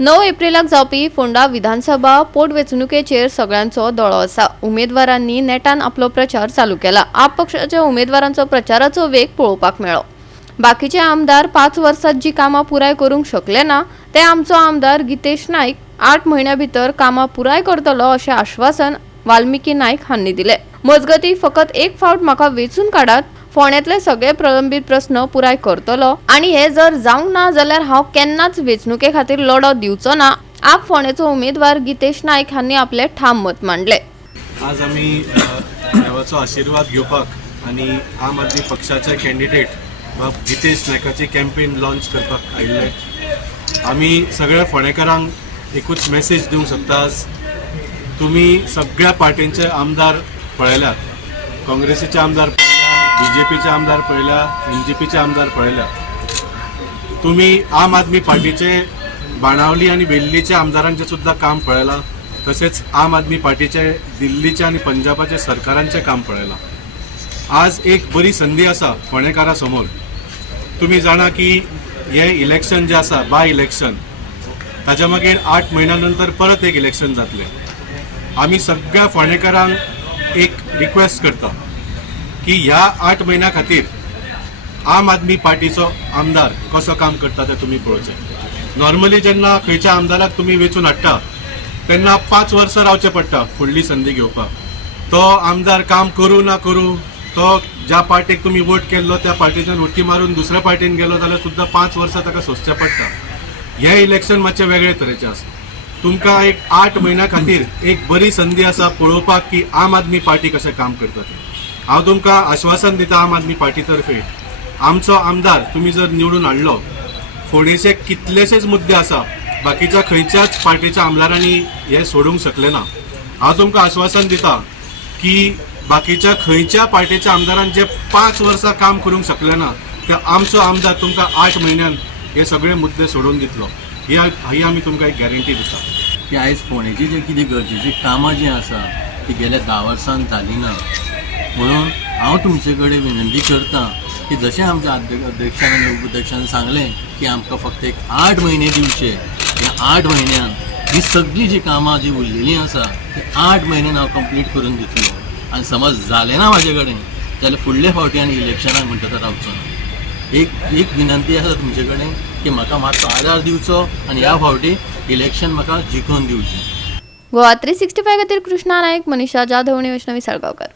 9 एप्रिलाक जावपी फोंडा विधानसभा पोटवेंचणुकेचेर सगळ्यांचो दोळो आसा। उमेदवारांनी नेटान आपलो प्रचार चालू केला। आप पक्षाच्या उमेदवारांचो प्रचाराचो वेग पळोवपाक मेळ्ळो। बाकीचे आमदार 5 वर्सात जी कामां पुराय करूंक शकले ना ते आमचो आमदार गितेश नाईक 8 म्हयन्या भितर कामां पुराय करतलो अशें आश्वासन वाल्मिकी नाईक हांणी दिले। मजगती फकत एक फावट म्हाका वेचून काडात, फोंड्यांतले सगळे प्रलंबीत प्रश्न पुराय करतलो आणि हे जर जावंक ना जाल्यार हांव केन्नाच वेचणुके खातीर लढो दिवचो ना। आप फोंड्याचो उमेदवार गितेश नाईक हांणी आपले ठाम मत मांडले। आज आम्ही देवाचो आशीर्वाद घेवपाक आणि आम आदमी पक्षाचे कॅन्डिडेट गितेश नायकाची कॅम्पेन लॉन्च करपाक आयिल्ले। आमी सगळ्या फोंडेकारांक एकूच मेसेज दिवंक सोदता, तुम्ही सगळ्या पार्टींचे आमदार पळयल्यात, काँग्रेसीचे आमदार बीजेपीचे आमदार पळयल्या, एनजीपीचे आमदार पळयल्या, तुम्ही आम आदमी पार्टीचे बाणावली आणि वेल्लीच्या आमदारांचे सुद्धा काम पळयलां, तसेच आम आदमी पार्टीचे दिल्लीचे आणि पंजाबाचे सरकारांचे काम पळयलां। आज एक बरी संधी आसा फोंडेकारां समोर। तुम्ही जाणा की हे इलेक्शन जे आसा बाय इलेक्शन, ताच्या मागीर 8 महिन्यानंतर परत एक इलेक्शन जातले। आमी सगळ्या फोंडेकारांक एक रिक्वेस्ट करता की ह्या 8 महिन्या खातीर आम आदमी पार्टीचो आमदार कसो काम करता ते तुम्ही पळोवचें। नॉर्मली जेन्ना खंयच्या आमदाराक तुम्ही वेचून हाडटा तेन्ना 5 वर्सां रावचें पडटा फुडली संधी घेवपाक। तो आमदार काम करू ना करू, तो ज्या पार्टीक तुम्ही वोट केल्लो त्या पार्टीच्यान उडकी मारून दुसऱ्या पार्टीन गेलो जाल्यार सुद्धा 5 वर्सां ताका सोंसचें पडटा। हे इलेक्शन मातशें वेगळे तरेचें आसा। तुमकां एक 8 महिन्या खातीर एक बरी संधी आसा पळोवपाक की आम आदमी पार्टी कशें काम करता ते। हांव तुमकां आश्वासन दिता आम आदमी पार्टी तर्फे, आमचो आमदार तुम्ही जर निवडून हाडलो, फोंडेचे कितलेशेच मुद्दे आसा बाकीच्या खंयच्याच पार्टीच्या आमदारांनी हे सोडूंक शकले ना। हांव तुमकां आश्वासन दिता की बाकीच्या खंयच्या पार्टीच्या आमदारान जे 5 वर्सां काम करूंक शकले ना ते आमचो आमदार तुमकां 8 म्हयन्यान हे सगळे मुद्दे सोडून दितलो। ही आमी तुमकां एक गॅरंटी दिता की आयज फोंडेची जे कितें गरजेची कामां जी आसा ती गेल्या 10 वर्सांत जाली ना। म्हणून हांव तुमचे कडेन विनंती करता की जशें आमच्या अध्यक्षान आनी उपाध्यक्षान सांगलें की आमकां फक्त एक 8 म्हयने दिवचे, ह्या 8 म्हयन्यान ही सगळी जी कामां जी उरलेलीं आसा ती 8 म्हयन्यान हांव कंप्लीट करून दितलो। आनी समज जालें ना म्हाजे कडेन जाल्यार फुडले फावटी आनी इलेक्शनाक म्हणटा तो रावचो ना। एक विनंती आसा तुमचे कडेन की म्हाका मातसो आदार दिवचो आनी ह्या फावटी इलेक्शन म्हाका जिखून दिवचें। गोवा 365 खातीर कृष्णा नायक, मनीषा जाधव, वैष्णवी साळगांवकर।